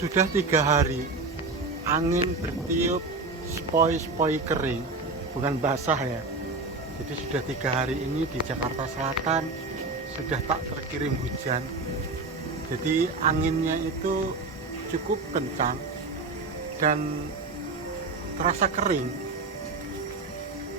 Sudah 3 hari angin bertiup, spoi-spoi kering, bukan basah ya. Jadi sudah 3 hari ini di Jakarta Selatan sudah tak terkirim hujan. Jadi anginnya itu cukup kencang dan terasa kering.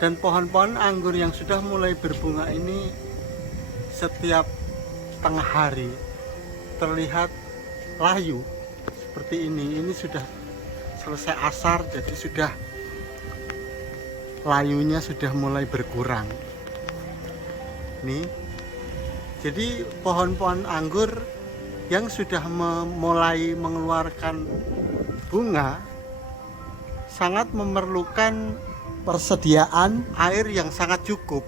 Dan pohon-pohon anggur yang sudah mulai berbunga ini setiap tengah hari terlihat layu seperti ini. Ini sudah selesai asar, jadi sudah layunya sudah mulai berkurang nih. Jadi pohon-pohon anggur yang sudah mulai mengeluarkan bunga sangat memerlukan persediaan air yang sangat cukup.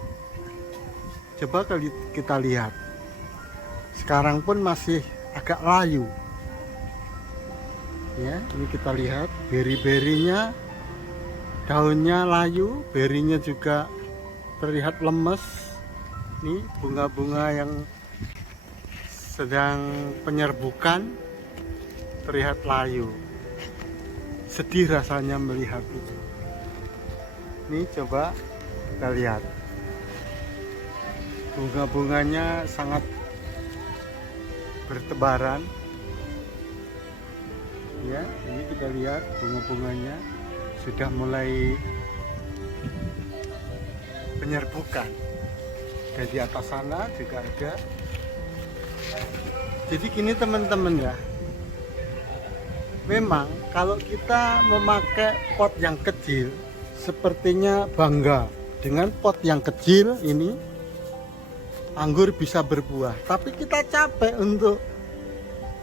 Coba kita lihat, sekarang pun masih agak layu ya. Ini kita lihat beri-berinya, daunnya layu, berinya juga terlihat lemes. Nih bunga-bunga yang sedang penyerbukan terlihat layu. Sedih rasanya melihat itu. Nih coba kita lihat, bunga-bunganya sangat bertebaran ya. Ini kita lihat bunga-bunganya sudah mulai penyerbukan, dan di atas sana juga ada. Jadi gini teman-teman ya, memang kalau kita memakai pot yang kecil sepertinya bangga dengan pot yang kecil ini anggur bisa berbuah, tapi kita capek untuk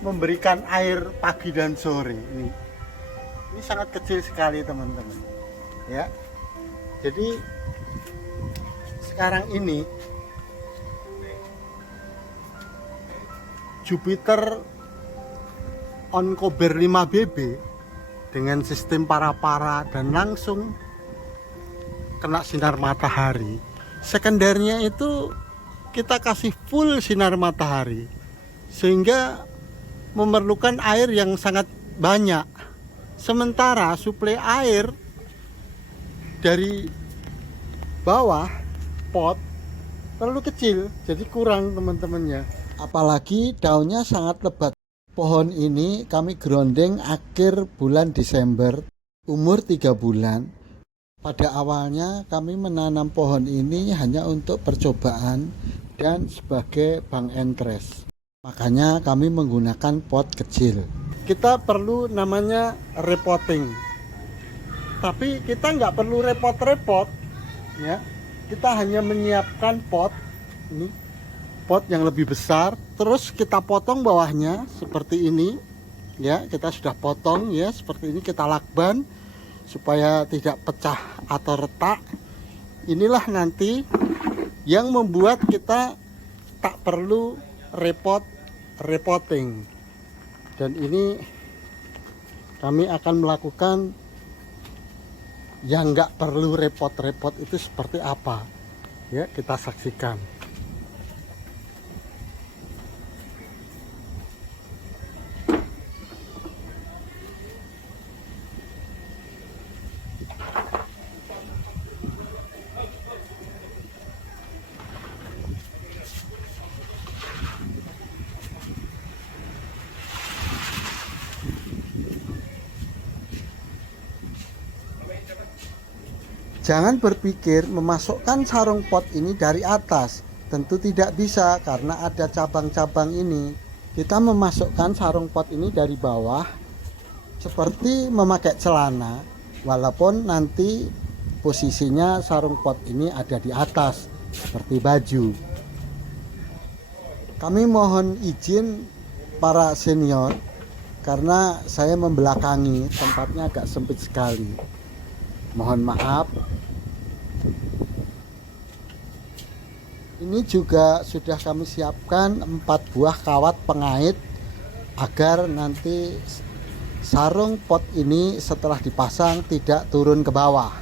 memberikan air pagi dan sore. Ini sangat kecil sekali teman-teman ya. Jadi sekarang ini Jupiter Oncober 5BB dengan sistem para-para dan langsung kena sinar matahari. Sekundernya itu kita kasih full sinar matahari sehingga memerlukan air yang sangat banyak. Sementara suplai air dari bawah pot terlalu kecil, jadi kurang teman-temannya. Apalagi daunnya sangat lebat. Pohon ini kami grounding akhir bulan Desember, umur 3 bulan. Pada awalnya kami menanam pohon ini hanya untuk percobaan dan sebagai bank interest. Makanya kami menggunakan pot kecil. Kita perlu namanya repotting, tapi kita nggak perlu repot-repot ya. Kita hanya menyiapkan pot ini, pot yang lebih besar, terus kita potong bawahnya seperti ini ya. Kita sudah potong ya seperti ini, kita lakban supaya tidak pecah atau retak. Inilah nanti yang membuat kita tak perlu repotting. Dan ini kami akan melakukan yang nggak perlu repot-repot itu seperti apa ya, kita saksikan. Jangan berpikir memasukkan sarung pot ini dari atas. Tentu tidak bisa karena ada cabang-cabang ini. Kita memasukkan sarung pot ini dari bawah seperti memakai celana, walaupun nanti posisinya sarung pot ini ada di atas seperti baju. Kami mohon izin para senior karena saya membelakangi, tempatnya agak sempit sekali. Mohon maaf. Ini juga sudah kami siapkan 4 buah kawat pengait agar nanti sarung pot ini setelah dipasang tidak turun ke bawah.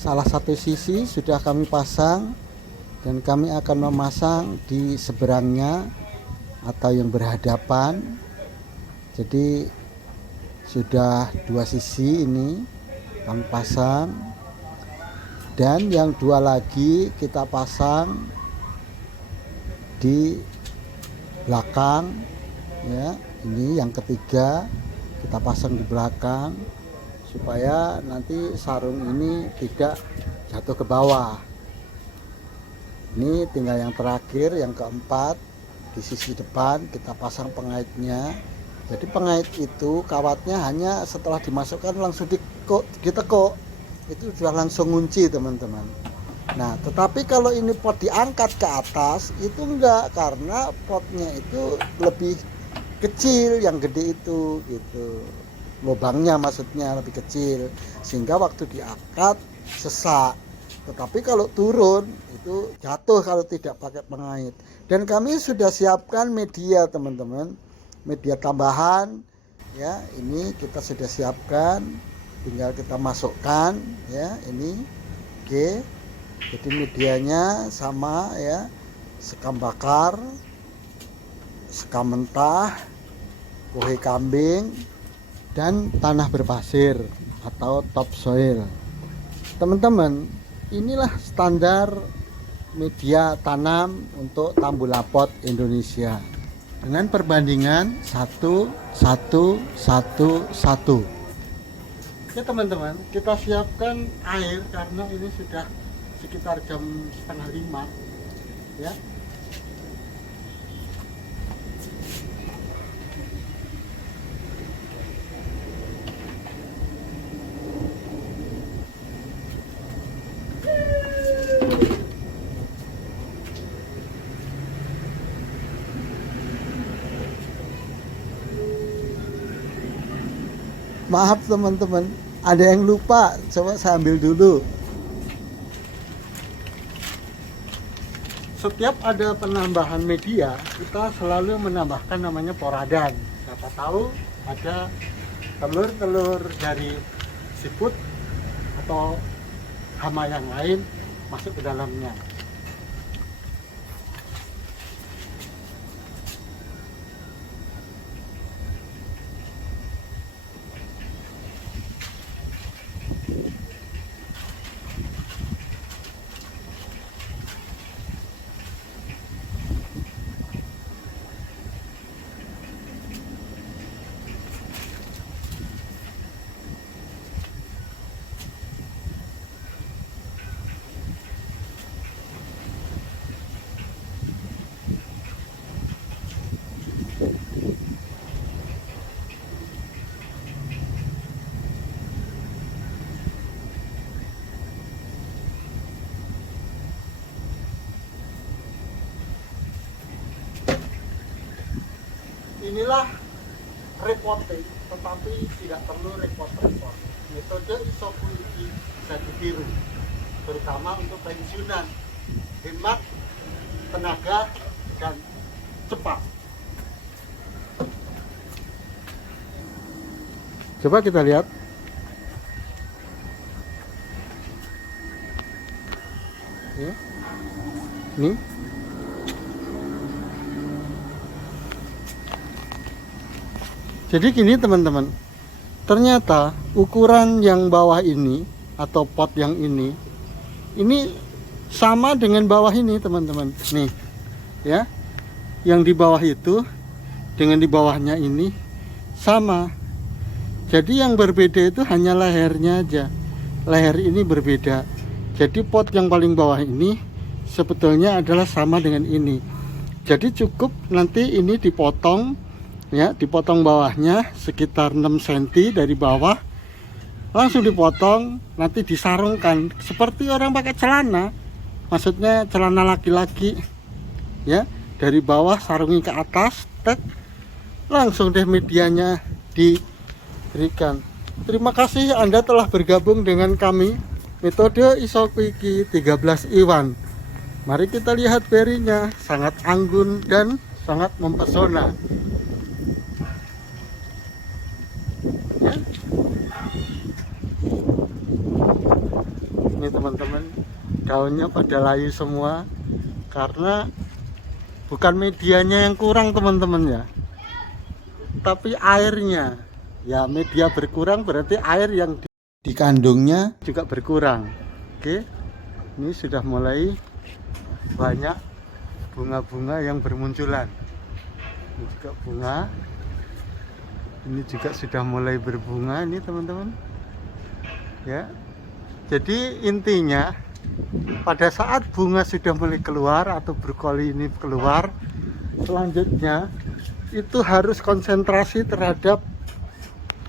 salah satu sisi sudah kami pasang, dan kami akan memasang di seberangnya atau yang berhadapan. Jadi sudah dua sisi ini kami pasang, dan yang dua lagi kita pasang di belakang ya. Ini yang ketiga kita pasang di belakang supaya nanti sarung ini tidak jatuh ke bawah. Ini tinggal yang terakhir, yang keempat, di sisi depan kita pasang pengaitnya. Jadi pengait itu kawatnya hanya setelah dimasukkan langsung ditekuk, itu sudah langsung ngunci teman-teman. Nah tetapi kalau ini pot diangkat ke atas itu enggak, karena potnya itu lebih kecil, yang gede itu gitu, lubangnya maksudnya lebih kecil, sehingga waktu diangkat sesak. Tetapi kalau turun itu jatuh kalau tidak pakai pengait. Dan kami sudah siapkan media teman-teman, media tambahan ya. Ini kita sudah siapkan, tinggal kita masukkan ya. Ini oke. Jadi medianya sama ya, sekam bakar, sekam mentah, kuhe kambing, dan tanah berpasir atau topsoil. Teman-teman, inilah standar media tanam untuk Tambulapot Indonesia dengan perbandingan 1:1:1:1. Oke teman-teman, kita siapkan air karena ini sudah sekitar jam 4:30 ya. Maaf teman-teman, ada yang lupa, coba saya ambil dulu. Setiap ada penambahan media, kita selalu menambahkan namanya poradan. Siapa tahu ada telur-telur dari siput atau hama yang lain masuk ke dalamnya. Inilah repoting, tetapi tidak perlu repot-repot. Metode Isoku ini bisa ditiru, terutama untuk pensiunan, hemat tenaga dan cepat. Coba kita lihat. Ya. Ini. Jadi gini teman-teman, ternyata ukuran yang bawah ini atau pot yang ini sama dengan bawah ini teman-teman. Nih ya, yang di bawah itu dengan di bawahnya ini sama. Jadi yang berbeda itu hanya lehernya aja, leher ini berbeda. Jadi pot yang paling bawah ini sebetulnya adalah sama dengan ini. Jadi cukup nanti ini dipotong ya, dipotong bawahnya sekitar 6 cm dari bawah, langsung dipotong, nanti disarungkan seperti orang pakai celana, maksudnya celana laki-laki ya, dari bawah sarungi ke atas, tek, langsung deh medianya diberikan. Terima kasih Anda telah bergabung dengan kami, metode Isoku iki 13 Iwan. Mari kita lihat berinya, sangat anggun dan sangat mempesona. Ini teman-teman, daunnya pada layu semua karena bukan medianya yang kurang teman-teman ya, tapi airnya. Ya media berkurang berarti air yang dikandungnya juga berkurang. Oke, ini sudah mulai banyak bunga-bunga yang bermunculan. Ini juga bunga, ini juga sudah mulai berbunga ini teman-teman ya. Jadi intinya pada saat bunga sudah mulai keluar atau brokoli ini keluar, selanjutnya itu harus konsentrasi terhadap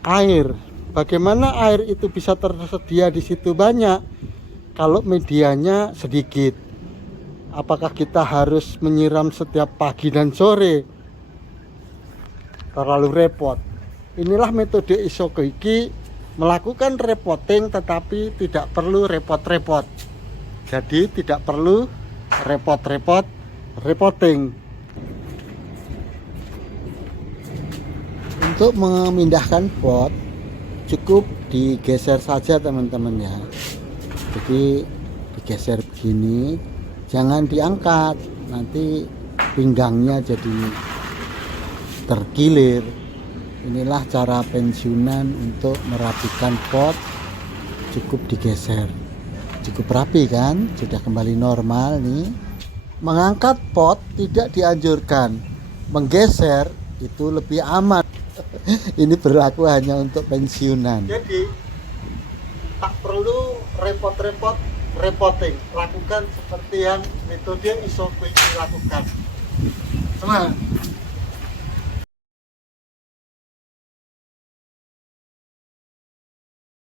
air. Bagaimana air itu bisa tersedia di situ banyak kalau medianya sedikit? Apakah kita harus menyiram setiap pagi dan sore? Terlalu repot. Inilah metode Isokoiki, melakukan repotting tetapi tidak perlu repot-repot. Jadi tidak perlu repot-repot repotting. Untuk memindahkan pot cukup digeser saja teman-teman ya. Jadi digeser begini, jangan diangkat, nanti pinggangnya jadi terkilir. Inilah cara pensiunan untuk merapikan pot, cukup digeser. Cukup rapi kan, sudah kembali normal nih. Mengangkat pot tidak dianjurkan, menggeser itu lebih aman. Ini berlaku hanya untuk pensiunan. Jadi tak perlu repot-repot repotting, lakukan seperti yang metode Isokoiki lakukan. Teman,